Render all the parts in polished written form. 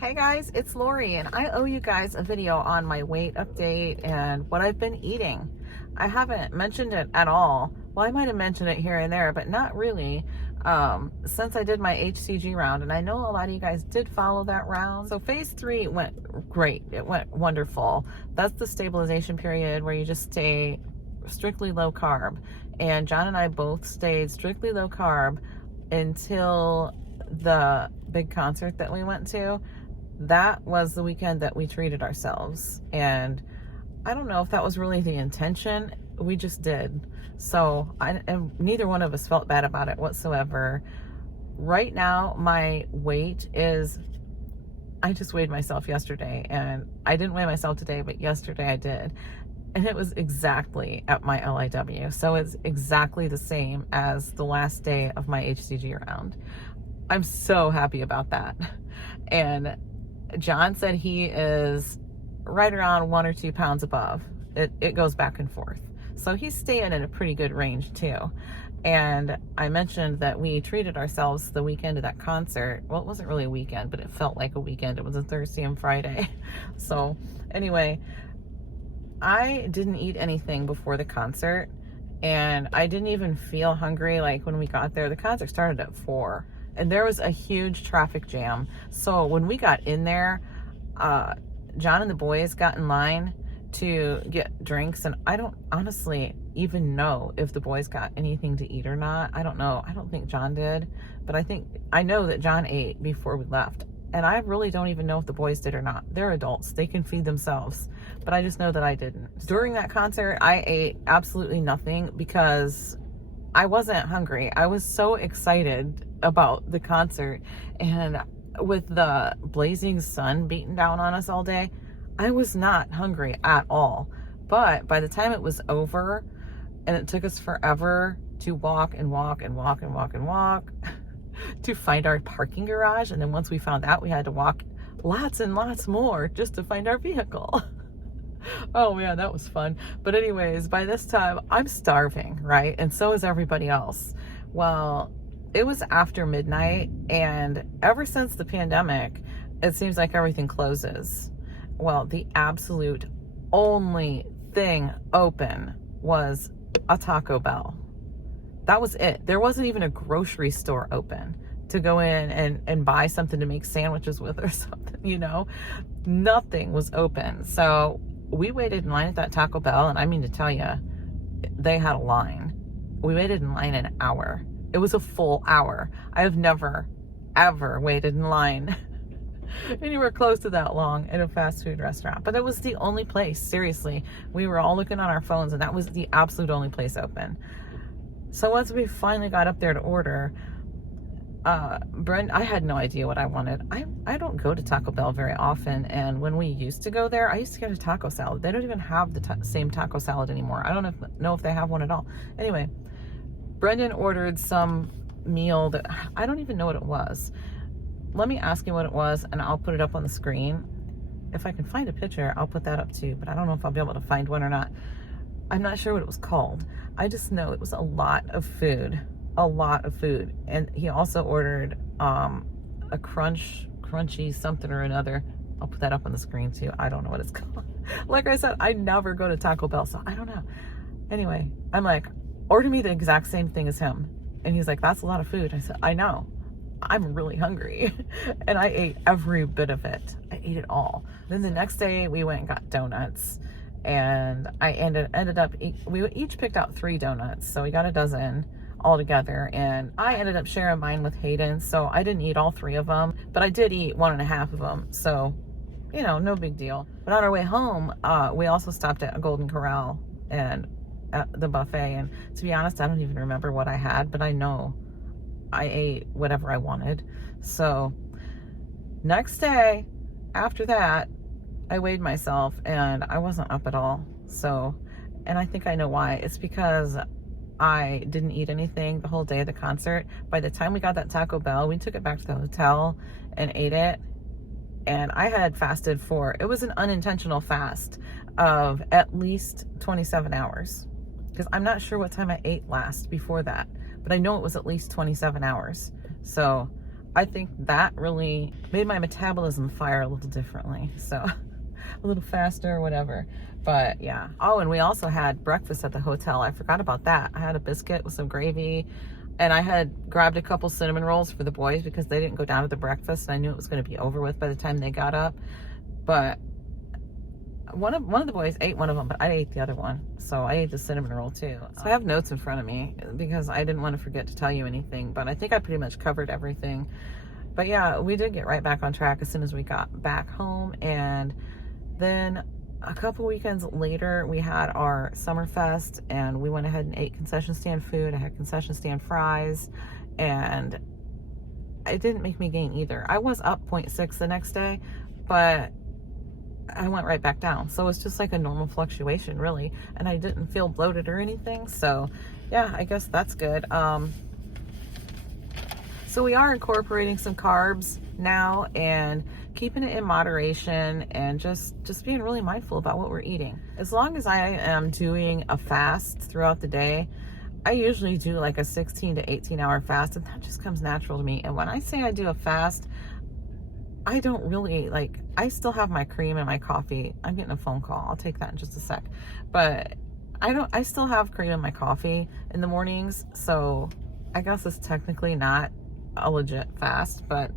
Hey guys, it's Lori and I owe you guys a video on my weight update and what I've been eating. I haven't mentioned it at all. Well, I might have mentioned it here and there, but not really since I did my hCG round, and I know a lot of you guys did follow that round. So phase 3 went great. It went wonderful. That's the stabilization period where you just stay strictly low carb. And John and I both stayed strictly low carb until the big concert that we went to. That was the weekend that we treated ourselves, and I don't know if that was really the intention. We just did. So and neither one of us felt bad about it whatsoever. Right now my weight is, I just weighed myself yesterday, and I didn't weigh myself today, but yesterday I did, and it was exactly at my LIW. So it's exactly the same as the last day of my hCG round. I'm so happy about that. And John said he is right around 1 or 2 pounds above. It goes back and forth. So he's staying in a pretty good range too. And I mentioned that we treated ourselves the weekend of that concert. Well, it wasn't really a weekend, but it felt like a weekend. It was a Thursday and Friday. So anyway, I didn't eat anything before the concert, and I didn't even feel hungry. Like when we got there, the concert started at 4. And there was a huge traffic jam. So when we got in there, John and the boys got in line to get drinks. And I don't honestly even know if the boys got anything to eat or not. I don't know. I don't think John did. But I know that John ate before we left. And I really don't even know if the boys did or not. They're adults. They can feed themselves. But I just know that I didn't. During that concert, I ate absolutely nothing because I wasn't hungry. I was so excited about the concert, and with the blazing sun beating down on us all day, I was not hungry at all. But by the time it was over, and it took us forever to walk and walk and walk and walk and walk to find our parking garage, and then once we found out, we had to walk lots and lots more just to find our vehicle. Oh man, that was fun. But anyways, by this time I'm starving, right? And so is everybody else. Well, it was after midnight, and ever since the pandemic, it seems like everything closes. Well, the absolute only thing open was a Taco Bell. That was it. There wasn't even a grocery store open to go in and buy something to make sandwiches with or something, you know? Nothing was open. So we waited in line at that Taco Bell, and I mean to tell you, they had a line. We waited in line an hour. It was a full hour. I have never, ever waited in line anywhere close to that long at a fast food restaurant. But it was the only place, seriously. We were all looking on our phones, and that was the absolute only place open. So once we finally got up there to order, I had no idea what I wanted. I don't go to Taco Bell very often, and when we used to go there, I used to get a taco salad. They don't even have the same taco salad anymore. I don't know if they have one at all. Anyway, Brendan ordered some meal that I don't even know what it was. Let me ask you what it was, and I'll put it up on the screen. If I can find a picture, I'll put that up too, but I don't know if I'll be able to find one or not. I'm not sure what it was called. I just know it was a lot of food. A lot of food. And he also ordered a crunchy something or another. I'll put that up on the screen too. I don't know what it's called. Like I said, I never go to Taco Bell, so I don't know. Anyway, I'm like, order me the exact same thing as him. And he's like, that's a lot of food. I said, I know. I'm really hungry. And I ate every bit of it. I ate it all. Then the next day we went and got donuts. And I ended up, we each picked out 3 donuts. So we got a dozen all together, and I ended up sharing mine with Hayden, so I didn't eat all 3 of them, but I did eat 1.5 of them, so you know, no big deal. But on our way home, we also stopped at a Golden Corral and at the buffet, and to be honest, I don't even remember what I had, but I know I ate whatever I wanted. So next day after that, I weighed myself, and I wasn't up at all. So, and I think I know why. It's because I didn't eat anything the whole day of the concert. By the time we got that Taco Bell, we took it back to the hotel and ate it. And I had fasted it was an unintentional fast of at least 27 hours. Because I'm not sure what time I ate last before that, but I know it was at least 27 hours. So I think that really made my metabolism fire a little differently. So a little faster or whatever. But yeah. Oh, and we also had breakfast at the hotel. I forgot about that. I had a biscuit with some gravy, and I had grabbed a couple cinnamon rolls for the boys because they didn't go down to the breakfast, and I knew it was going to be over with by the time they got up. But one of the boys ate one of them, but I ate the other one. So I ate the cinnamon roll too. So I have notes in front of me because I didn't want to forget to tell you anything, but I think I pretty much covered everything. But yeah, we did get right back on track as soon as we got back home. And then a couple weekends later, we had our summer fest, and we went ahead and ate concession stand food. I had concession stand fries, and it didn't make me gain either. I was up 0.6 the next day, but I went right back down. So it's just like a normal fluctuation, really. And I didn't feel bloated or anything. So yeah, I guess that's good. So we are incorporating some carbs now and keeping it in moderation, and just being really mindful about what we're eating. As long as I am doing a fast throughout the day, I usually do like a 16 to 18 hour fast, and that just comes natural to me. And when I say I do a fast, I don't really like, I still have my cream and my coffee. I'm getting a phone call. I'll take that in just a sec. But I still have cream in my coffee in the mornings. So I guess it's technically not a legit fast, but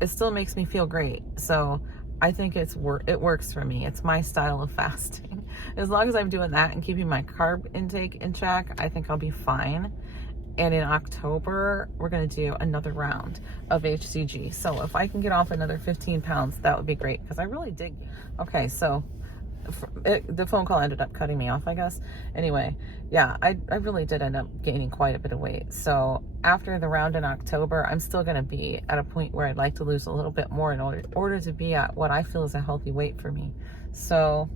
it still makes me feel great. So I think it works for me. It's my style of fasting. As long as I'm doing that and keeping my carb intake in check, I think I'll be fine. And in October, we're going to do another round of hCG. So if I can get off another 15 pounds, that would be great, because I really did. Okay, so the phone call ended up cutting me off, I guess. Anyway, yeah, I really did end up gaining quite a bit of weight. So after the round in October, I'm still going to be at a point where I'd like to lose a little bit more in order to be at what I feel is a healthy weight for me. So,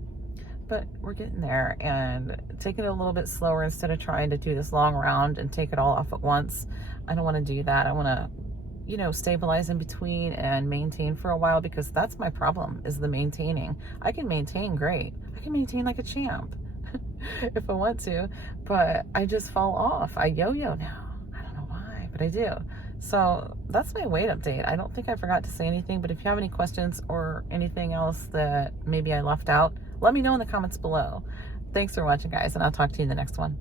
but we're getting there, and taking it a little bit slower instead of trying to do this long round and take it all off at once. I don't want to do that. I want to, you know, stabilize in between and maintain for a while, because that's my problem, is the maintaining. I can maintain great. I can maintain like a champ if I want to, but I just fall off. I yo-yo now. I don't know why, but I do. So that's my weight update. I don't think I forgot to say anything, but if you have any questions or anything else that maybe I left out, let me know in the comments below. Thanks for watching, guys, and I'll talk to you in the next one.